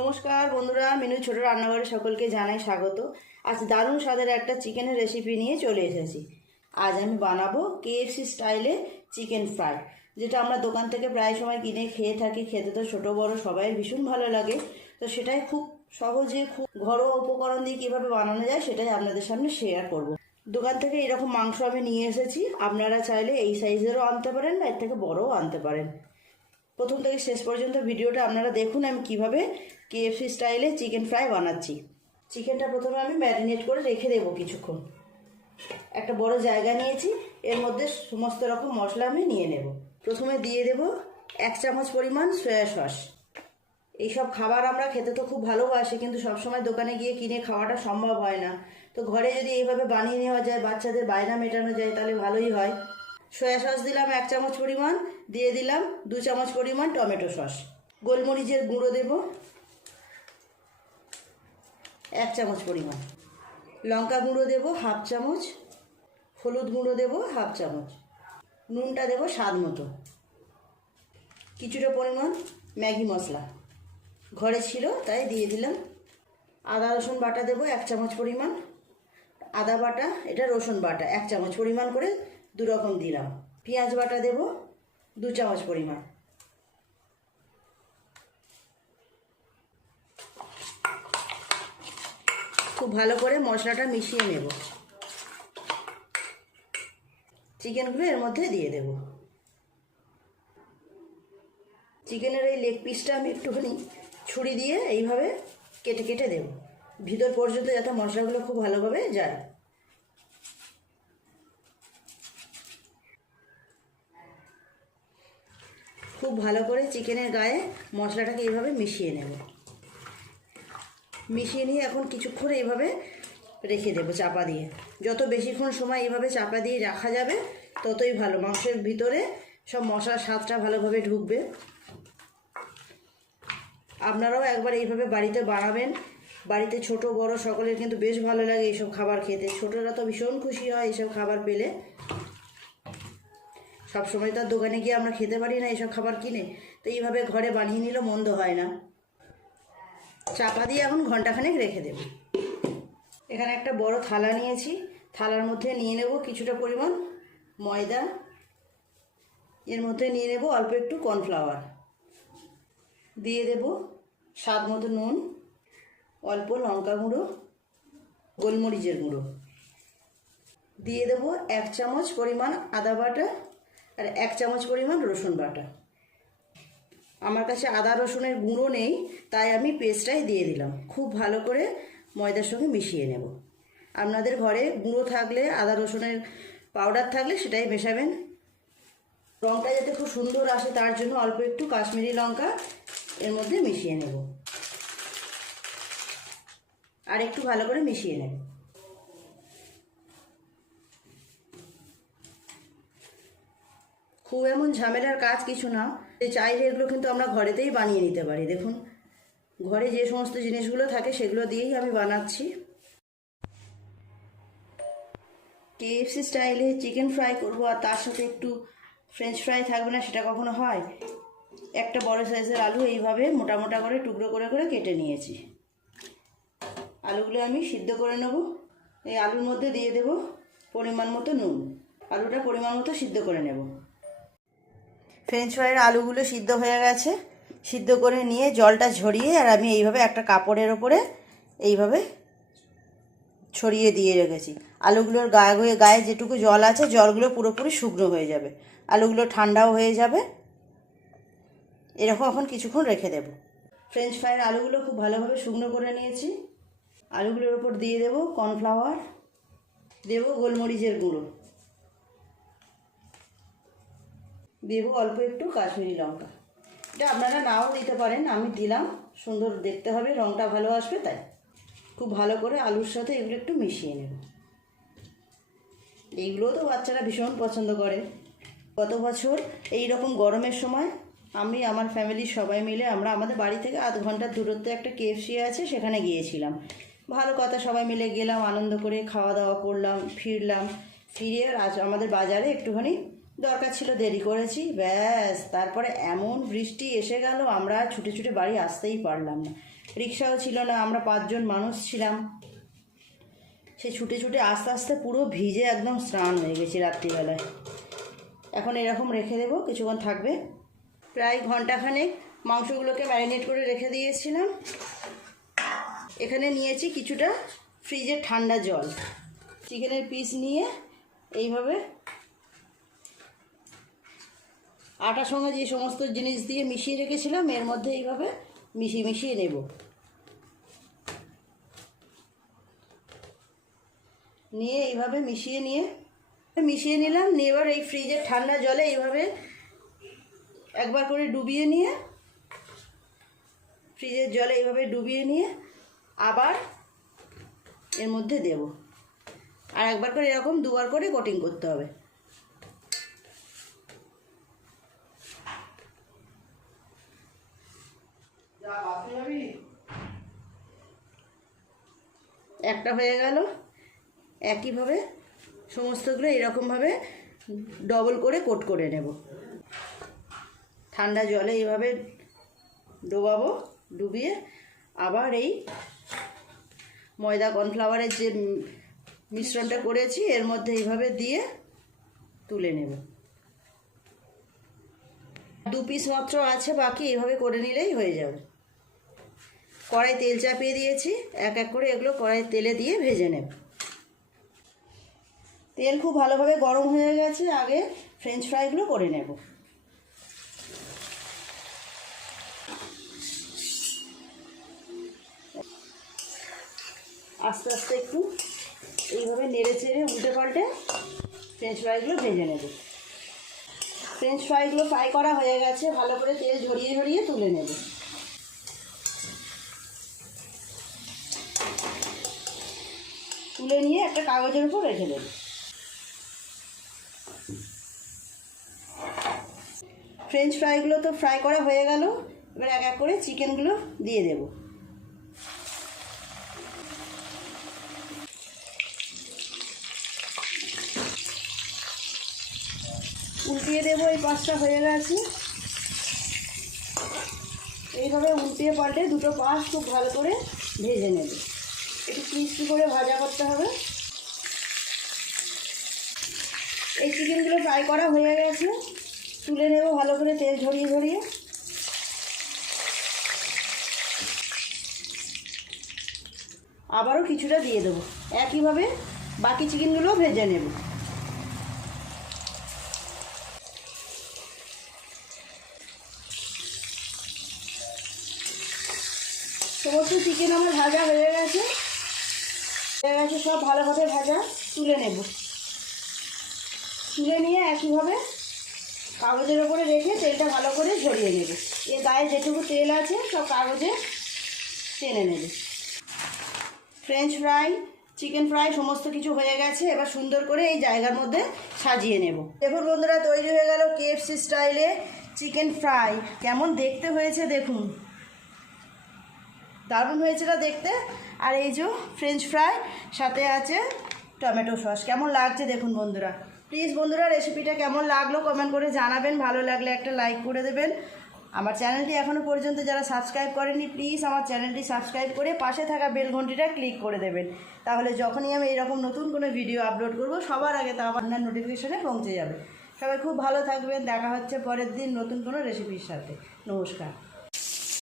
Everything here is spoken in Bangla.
নমস্কার বন্ধুরা মিনু ছোট রান্নাঘরে সকলকে জানাই স্বাগত। আজ দারুণ স্বাদের একটা চিকেনের রেসিপি নিয়ে চলে এসেছি। আজ আমি বানাবো কেএফসি স্টাইলে চিকেন ফ্রাই যেটা আমরা দোকান থেকে প্রায় সময় কিনে খেয়ে থাকি। খেতে তো ছোটো, বড়, সবাই ভীষণ ভালো লাগে। তো সেটাই খুব সহজে, খুব ঘরোয়া উপকরণ দিয়ে কীভাবে বানানো যায় সেটাই আপনাদের সামনে শেয়ার করব। দোকান থেকে এরকম মাংস আমি নিয়ে এসেছি। আপনারা চাইলে এই সাইজেরও আনতে পারেন বা এর থেকে বড়ও আনতে পারেন। প্রথম থেকে শেষ পর্যন্ত ভিডিওটা আপনারা দেখুন আমি কীভাবে কেএফসি স্টাইলে চিকেন ফ্রাই বানাচ্ছি। চিকেনটা প্রথমে আমি ম্যারিনেট করে রেখে দেবো কিছুক্ষণ। একটা বড় জায়গা নিয়েছি, এর মধ্যে সমস্ত রকম মশলা আমি নিয়ে নেব। প্রথমে দিয়ে দেব এক চামচ পরিমাণ সয়া সস এইসব খাবার আমরা খেতে তো খুব ভালোবাসি, কিন্তু সবসময় দোকানে গিয়ে কিনে খাওয়াটা সম্ভব হয় না। তো ঘরে যদি এইভাবে বানিয়ে নেওয়া যায়, বাচ্চাদের বায়না মেটানো যায়, তাহলে ভালোই হয়। সয়া সস দিলাম এক চামচ পরিমাণ, দিয়ে দিলাম দু চামচ পরিমাণ টমেটো সস। গোলমরিচের গুঁড়ো দেব, এক চামচ পরিমাণ। লঙ্কা গুঁড়ো দেব, হাফ চামচ। হলুদ গুঁড়ো দেব, হাফ চামচ। নুনটা দেব স্বাদ মতো। কিছুটা পরিমাণ ম্যাগি মশলা। ঘরে ছিল, তাই দিয়ে দিলাম। আদা, রসুন বাটা দেব, এক চামচ পরিমাণ। আদা বাটা, এটা রসুন বাটা, এক চামচ পরিমাণ করে দু রকম দিলাম। পেঁয়াজ বাটা দেব, দু চামচ পরিমাণ। খুব ভালো করে মশলাটা মিশিয়ে নেব। চিকেনগুলো এর মধ্যে দিয়ে দেব। চিকেনের এই লেগ পিসটা আমি একটুখানি ছুরি দিয়ে এইভাবে কেটে কেটে দেব। ভিতর পর্যন্ত যাতে মশলাগুলো খুব ভালোভাবে যায় খুব ভালো করে চিকেনের গায়ে মশলাটাকে এইভাবে মিশিয়ে নেব। মিশিয়ে নিয়ে এখন কিছুক্ষণ এইভাবে রেখে দেবো চাপা দিয়ে। যত বেশিক্ষণ সময় এইভাবে চাপা দিয়ে রাখা যাবে, ততই ভালো। মাংসের ভিতরে সব মশলার স্বাদটা ভালোভাবে ঢুকবে। আপনারাও একবার এইভাবে বাড়িতে বানাবেন। বাড়িতে ছোট, বড় সকলের কিন্তু বেশ ভালো লাগে এইসব খাবার খেতে। ছোটরা তো ভীষণ খুশি হয় এইসব খাবার পেলে। সব সময় তো আর দোকানে গিয়ে আমরা খেতে পারি না এইসব খাবার কিনে। তো এইভাবে ঘরে বানিয়ে নিলেও মন্দ হয় না। চাপা দিয়ে এখন ঘন্টাখানেক রেখে দেব। এখানে একটা বড় থালা নিয়েছি। থালার মধ্যে নিয়ে নেব কিছুটা পরিমাণ ময়দা। এর মধ্যে নিয়ে নেব অল্প একটু কর্নফ্লাওয়ার। দিয়ে দেব স্বাদ মতো নুন, অল্প লঙ্কা গুঁড়ো, গোলমরিচের গুঁড়ো। দিয়ে দেব এক চামচ পরিমাণ আদা বাটা আর এক চামচ পরিমাণ রসুন বাটা। আমার কাছে আদা রসুনের গুঁড়ো নেই, তাই আমি পেস্টটাই দিয়ে দিলাম। খুব ভালো করে ময়দার সঙ্গে মিশিয়ে নেব। আপনাদের ঘরে গুঁড়ো থাকলে, আদা রসুনের পাউডার থাকলে সেটাই মেশাবেন। রঙটা যাতে খুব সুন্দর আসে, তার জন্য অল্প একটু কাশ্মীরি লঙ্কা এর মধ্যে মিশিয়ে নেব। আর একটু ভালো করে মিশিয়ে নেব। খুব এমন ঝামেলার কাজ কিছু না। যে চাইলে এগুলো কিন্তু আমরা ঘরেতেই বানিয়ে নিতে পারি। দেখুন, ঘরে যে সমস্ত জিনিসগুলো থাকে সেগুলো দিয়েই আমি বানাচ্ছি। কেএফসি স্টাইলে চিকেন ফ্রাই করব আর তার সাথে একটু ফ্রেঞ্চ ফ্রাই থাকবে না, সেটা কখনো হয়? একটা বড় সাইজের আলু এইভাবে মোটা মোটা করে, টুকরো করে করে কেটে নিয়েছি। আলুগুলো আমি সিদ্ধ করে নেব। এই আলুর মধ্যে দিয়ে দেব পরিমাণ মতো নুন। আলুটা পরিমাণ মতো সিদ্ধ করে নেব। ফ্রেঞ্চ ফ্রাইয়ের আলুগুলো সিদ্ধ হয়ে গেছে। সিদ্ধ করে নিয়ে জলটা ঝরিয়ে আর আমি এইভাবে একটা কাপড়ের ওপরে এইভাবে ছড়িয়ে দিয়ে রেখেছি। আলুগুলোর গায়ে হয়ে গায়ে যেটুকু জল আছে, জলগুলো পুরোপুরি শুকনো হয়ে যাবে। আলুগুলো ঠান্ডাও হয়ে যাবে। এরকম এখন কিছুক্ষণ রেখে দেব। ফ্রেঞ্চ ফ্রাইয়ের আলুগুলো খুব ভালোভাবে শুকনো করে নিয়েছি। আলুগুলোর ওপর দিয়ে দেব কর্নফ্লাওয়ার দেব গোলমরিচের গুঁড়ো। দেবো অল্প একটু কাশ্মীরি লঙ্কা। এটা আপনারা নাও দিতে পারেন, আমি দিলাম। সুন্দর দেখতে হবে রঙটা ভালো আসবে তাই। খুব ভালো করে আলুর সাথে এগুলো একটু মিশিয়ে নেব। এইগুলোও তো বাচ্চারা ভীষণ পছন্দ করে। গত বছর এই রকম গরমের সময় আমি, আমার ফ্যামিলির সবাই মিলে আমরা আমাদের বাড়ি থেকে আধ ঘণ্টার দূরত্বে একটা কেএফসি আছে, সেখানে গিয়েছিলাম। ভালো কথা, সবাই মিলে গেলাম, আনন্দ করে খাওয়া দাওয়া করলাম, ফিরলাম। ফিরে আজ আমাদের বাজারে একটুখানি দরকার ছিল, দেরি করেছি, ব্যাস। তারপরে এমন বৃষ্টি এসে গেল, আমরা ছুটে ছুটে বাড়ি আসতেই পারলাম না। রিক্সাও ছিল না, আমরা পাঁচজন মানুষ ছিলাম। সে ছুটে ছুটে আস্তে আস্তে পুরো ভিজে একদম স্নান হয়ে গেছি রাত্রিবেলায়। এখন এরকম রেখে দেবো, কিছুক্ষণ থাকবে। প্রায় ঘন্টাখানেক মাংসগুলোকে ম্যারিনেট করে রেখে দিয়েছিলাম। এখানে নিয়েছি কিছুটা ফ্রিজের ঠান্ডা জল। চিকেনের পিস নিয়ে এইভাবে আটার সঙ্গে যে সমস্ত জিনিস দিয়ে মিশিয়ে রেখেছিলাম, এর মধ্যে এইভাবে মিশিয়ে মিশিয়ে নেব। নিয়ে এইভাবে মিশিয়ে নিয়ে, মিশিয়ে নিলাম, নিয়ে এবার এই ফ্রিজের ঠান্ডা জলে এইভাবে একবার করে ডুবিয়ে নিয়ে, ফ্রিজের জলে এইভাবে ডুবিয়ে নিয়ে আবার এর মধ্যে দেব। আর একবার করে এরকম দুবার করে কোটিং করতে হবে। একটা হয়ে গেল। একইভাবে সমস্তগুলো এরকমভাবে ডবল করে কোট করে নেব। ঠান্ডা জলে এইভাবে ডোবাবো, ডুবিয়ে আবার এই ময়দা কর্নফ্লাওয়ারের যে মিশ্রণটা করেছি, এর মধ্যে এইভাবে দিয়ে তুলে নেব। দু পিস মাত্র আছে, বাকি এইভাবে করে নিলেই হয়ে যাবে। কড়াই তেল চাপিয়ে দিয়েছি, এক এক করে এগুলো কড়াই তেলে দিয়ে ভেজে নেব। তেল খুব ভালোভাবে গরম হয়ে গেছে, আগে ফ্রেঞ্চ ফ্রাইগুলো করে নেব। আস্তে আস্তে একটু এইভাবে নেড়ে চেড়ে উল্টে পাল্টে ফ্রেঞ্চ ফ্রাইগুলো ভেজে নেব। ফ্রেঞ্চ ফ্রাইগুলো ফ্রাই করা হয়ে গেছে, ভালো করে তেল ঝরিয়ে ঝরিয়ে তুলে নেব। তুলে নিয়ে একটা কাগজের উপর রেখে দেব। ফ্রেঞ্চ ফ্রাইগুলো তো ফ্রাই করা হয়ে গেল। এবার এক এক করে চিকেনগুলো দিয়ে দেব। উল্টিয়ে দেবো, এই পাঁচটা হয়ে গেছে। এইভাবে উল্টিয়ে পাল্টে দুটো পাশ খুব ভালো করে ভেজে নেবে। ক্রিস্পি করে ভাজা করতে হবে। এই চিকেনগুলো ফ্রাই করা হয়ে গেছে। তুলে নেব ভালো করে তেল ঝরিয়ে ঝরিয়ে। আবারও কিছুটা দিয়ে দেবো। একইভাবে বাকি চিকেনগুলো ভেজে নেব। সমস্ত চিকেন আমার ভাজা হয়ে গেছে। হয়ে সব ভালোভাবে ভাজা তুলে নেব। তুলে নিয়ে একইভাবে কাগজের ওপরে রেখে তেলটা ভালো করে ঝরিয়ে নেব। এর গায়ে যেটুকু তেল আছে, সব কাগজে টেনে নেবে। ফ্রেঞ্চ ফ্রাই চিকেন ফ্রাই সমস্ত কিছু হয়ে গেছে। এবার সুন্দর করে এই জায়গার মধ্যে সাজিয়ে নেব। দেখুন বন্ধুরা, তৈরি হয়ে গেল কেএফসি স্টাইলে চিকেন ফ্রাই কেমন দেখতে হয়েছে দেখুন। দারুণ হয়েছিল দেখতে। আর এই যে ফ্রেঞ্চ ফ্রাই সাথে আছে টমেটো সস কেমন লাগছে দেখুন বন্ধুরা। প্লিজ বন্ধুরা রেসিপিটা কেমন লাগল কমেন্ট করে জানাবেন। ভালো লাগলে একটা লাইক করে দেবেন। আমার চ্যানেলটি এখনও পর্যন্ত যারা সাবস্ক্রাইব করেনি প্লিজ আমার চ্যানেলটি সাবস্ক্রাইব করে পাশে থাকা বেল ঘন্টিটা ক্লিক করে দেবেন। তাহলে যখনই আমি এরকম নতুন কোনো ভিডিও আপলোড করব, সবার আগে তা আপনার নোটিফিকেশনে পৌঁছে যাবে। সবাই খুব ভালো থাকবেন। দেখা হচ্ছে পরের দিন নতুন কোনো রেসিপির সাথে। নমস্কার।